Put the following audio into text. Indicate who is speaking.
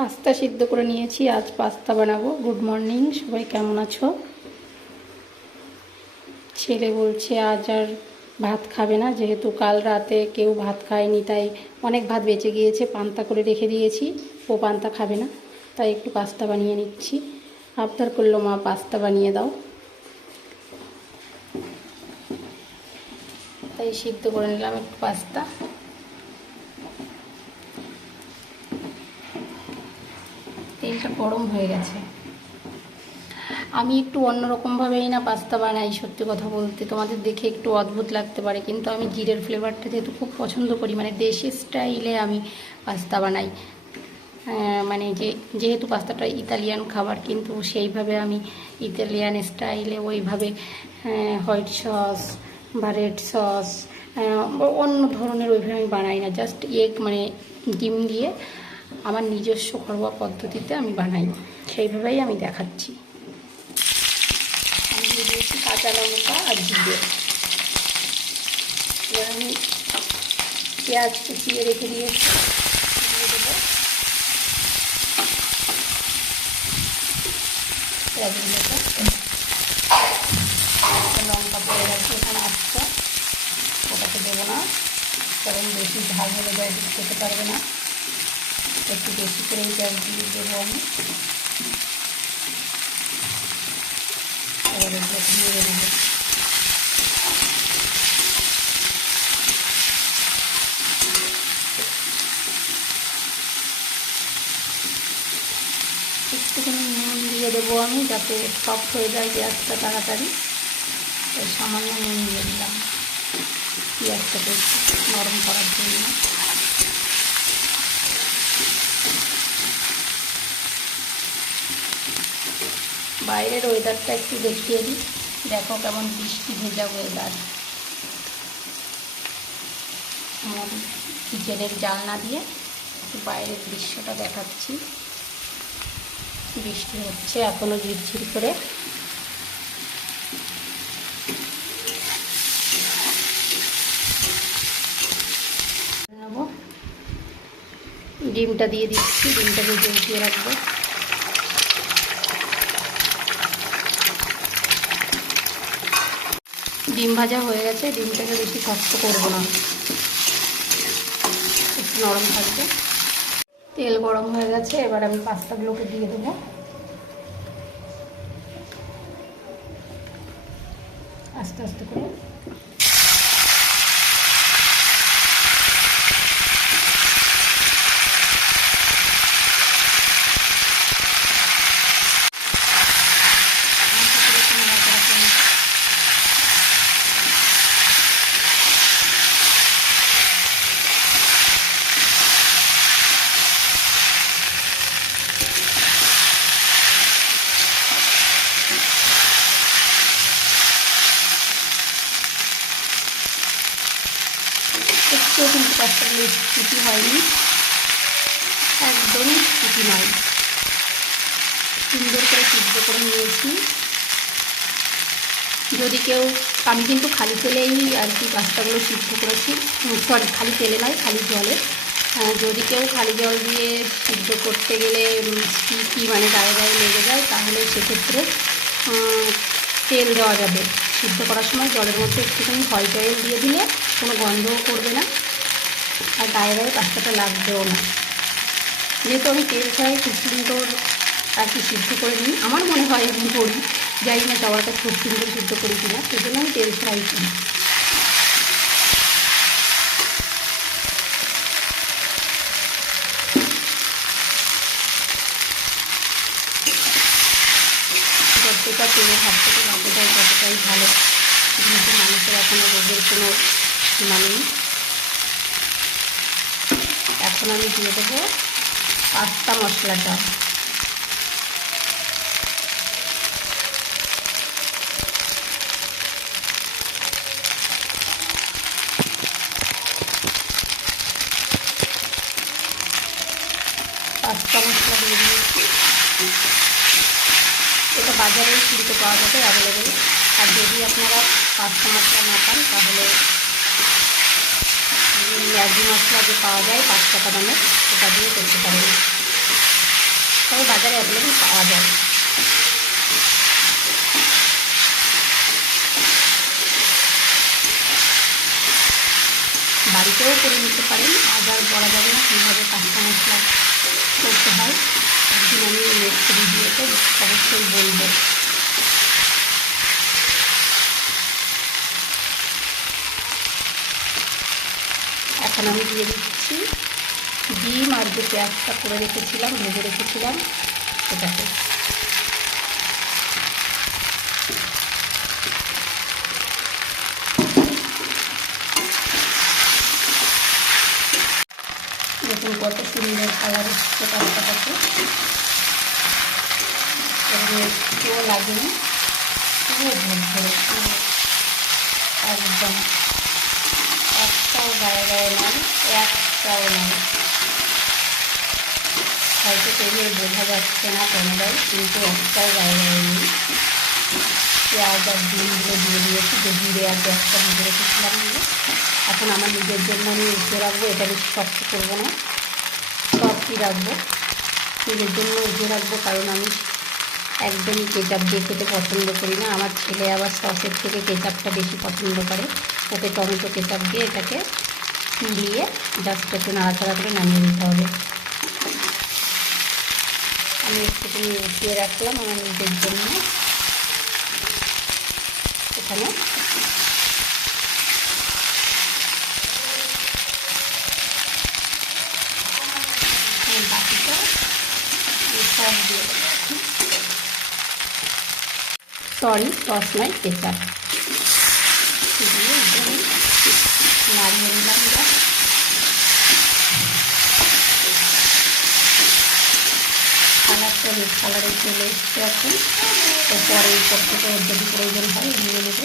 Speaker 1: Pasta সিদ্ধ করে নিয়েছি, আজ পাস্তা বানাবো। গুড মর্নিং, সবাই কেমন আছো? ছেলে বলছে, আজ আর ভাত খাবে না, যেহেতু কাল রাতে কেউ ভাত খায়নি, তাই অনেক ভাত বেঁচে গিয়েছে, পান্তা করে রেখে দিয়েছি, ও পান্তা খাবে না, তাই একটু পাস্তা বানিয়ে নিচ্ছি। আবদার করল, মা, পাস্তা বানিয়ে দাও। তাই সিদ্ধ করে নিলাম একটু পাস্তা। তেলটা গরম হয়ে গেছে। আমি একটু অন্যরকমভাবেই না পাস্তা বানাই, সত্যি কথা বলতে। তোমাদের দেখে একটু অদ্ভুত লাগতে পারে, কিন্তু আমি জিরের ফ্লেভারটা যেহেতু খুব পছন্দ করি মানে দেশি স্টাইলে আমি পাস্তা বানাই। মানে যে, যেহেতু পাস্তাটা ইতালিয়ান খাবার, কিন্তু সেইভাবে আমি ইতালিয়ান স্টাইলে ওইভাবে হোয়াইট সস বা রেড সস অন্য ধরনের ওইভাবে আমি বানাই না। জাস্ট এগ মানে ডিম দিয়ে আমার নিজস্ব ঘরোয়া পদ্ধতিতে আমি বানাই। সেইভাবেই আমি দেখাচ্ছি। আমি দিয়ে দিয়েছি কাঁচা লঙ্কা আর জিরে। আমি পেঁয়াজ কুচিয়ে রেখে দিয়েছি। লঙ্কা পড়ে গেছে, এখানে আসছে। ওটাকে দেবো না, কারণ বেশি ঝাল হলে যায় খেতে পারবে না। একটু বেশি করেই পেঁয়াজ দিয়ে দেবো আমি। এবার এগুলো একটুখানি নুন দিয়ে দেবো আমি যাতে সফট হয়ে যায় পেঁয়াজটা তাড়াতাড়ি। তাই সামান্য নুন দিয়ে দিলাম। পেঁয়াজটাকে নরম করার জন্য। বাইরের ওয়েদারটা একটু দেখিয়ে দিই। দেখো কেমন বৃষ্টি ভেজা ওয়েদার আমার কিচেনের জানলা দিয়ে একটু বাইরের দৃশ্যটা দেখাচ্ছি। বৃষ্টি হচ্ছে এখনও ঝিরঝির করে। ডিমটা দিয়ে দিচ্ছি ডিমটাকে জলটিয়ে রাখব। ডিম ভাজা হয়ে গেছে, ডিমটাকে বেশি শক্ত করব না। একটু নরম থাকবে। তেল গরম হয়ে গেছে, এবার আমি পাস্তাগুলোকে দিয়ে দেবো। একটুও কিন্তু পাস্তাগুলো স্টিকি হয়নি। একদমই স্টিকি নয় সুন্দর করে সিদ্ধ করে নিয়েছি। যদি কেউ, আমি কিন্তু খালি তেলেই আর কি পাস্তাগুলো সিদ্ধ করেছি। সরি খালি তেলে নয়, খালি জলে। যদি কেউ খালি জল দিয়ে সিদ্ধ করতে গেলে স্টিকি মানে গায়ে গায়ে লেগে যায়, তাহলে সেক্ষেত্রে তেল দেওয়া যাবে। সিদ্ধ করার সময় জলের মধ্যে একটুখানি হোয়াইট অয়েল দিয়ে দিলে কোনো গন্ধও করবে না। আর গায়ে গায়ে পাস্তাটা লাগবেও না। যেহেতু আমি তেল ছাড়াই খুব সুন্দর আর কি সিদ্ধ করে নিই, আমার মনে হয় আমি করি জানি না কাছে খুব সুন্দর সিদ্ধ করি কিনা, সেজন্য আমি তেল ছাড়াই করি। যতটা তেলে বাঁচা যায় ততটাই ভালো। কিন্তু মানুষের এখনও রোগের কোনো সীমা নেই। এখন আমি দিয়ে দেবো পাস্তা মশলাটা। পাস্তা মশলা দিয়ে দিয়েছি। এটা বাজারে কিনতে পাওয়া যাবে অ্যাভেলেবেল আর যদি আপনারা পাস্তা মশলা না পান, তাহলে ম্যাগি মশলা যে পাওয়া যায়, পাঁচ টাকা দামের সেটা দিয়ে করতে পারেন। তবে বাজারে অ্যাভেলেবেল পাওয়া যায়। বাড়িতেও করে নিতে পারেন। আজ আর বলা যাবে না কীভাবে পাঁচটা মশলা করতে হয়। একদিন আমি নেক্সট ভিডিওতে অবশ্যই বলব। এখন আমি দিয়ে দিচ্ছি। ডিম আর যে পেঁয়াজটা করে রেখেছিলাম, ভেজে রেখেছিলাম সেটাকে দেখুন কত সুন্দর কালার এসছে এবং একটুও লাগেনি, পুরো ভোট ধরে একদম একটাও গায়ে গায়ে একটাও নয় হয়তো তেলে বোঝা যাচ্ছে না কোনোটাই কিন্তু একটাও গায়ে নেই পেঁয়াজ আর ডিমগুলো দিয়ে দিয়েছি, যে জিরে আর গ্যাসটা ভিজে রেখেছিলাম এখন আমার নিজের জন্য আমি উঠে রাখব, এটা বেশি শক্ত করব না। সফটই রাখব। নিজের জন্য উঠে রাখব, কারণ আমি একদমই কেচাপ দিয়ে খেতে পছন্দ করি না। আমার ছেলে আবার সসের থেকে কেচাপটা বেশি পছন্দ করে। ওকে টমেটো কেচাপ দিয়ে এটাকে মিলিয়ে জাস্ট একটু নাড়াচাড়া করে নামিয়ে দিতে হবে। আমি একটুখানি উঠিয়ে রাখলাম আমার নিজের জন্য। এখানে দিয়ে সরি সস নয় কেচাপ দিয়ে সবুজ কালারের চলে এসছে এখন। তো পরে উপর থেকে যদি প্রয়োজন হয় নিয়ে নেবে।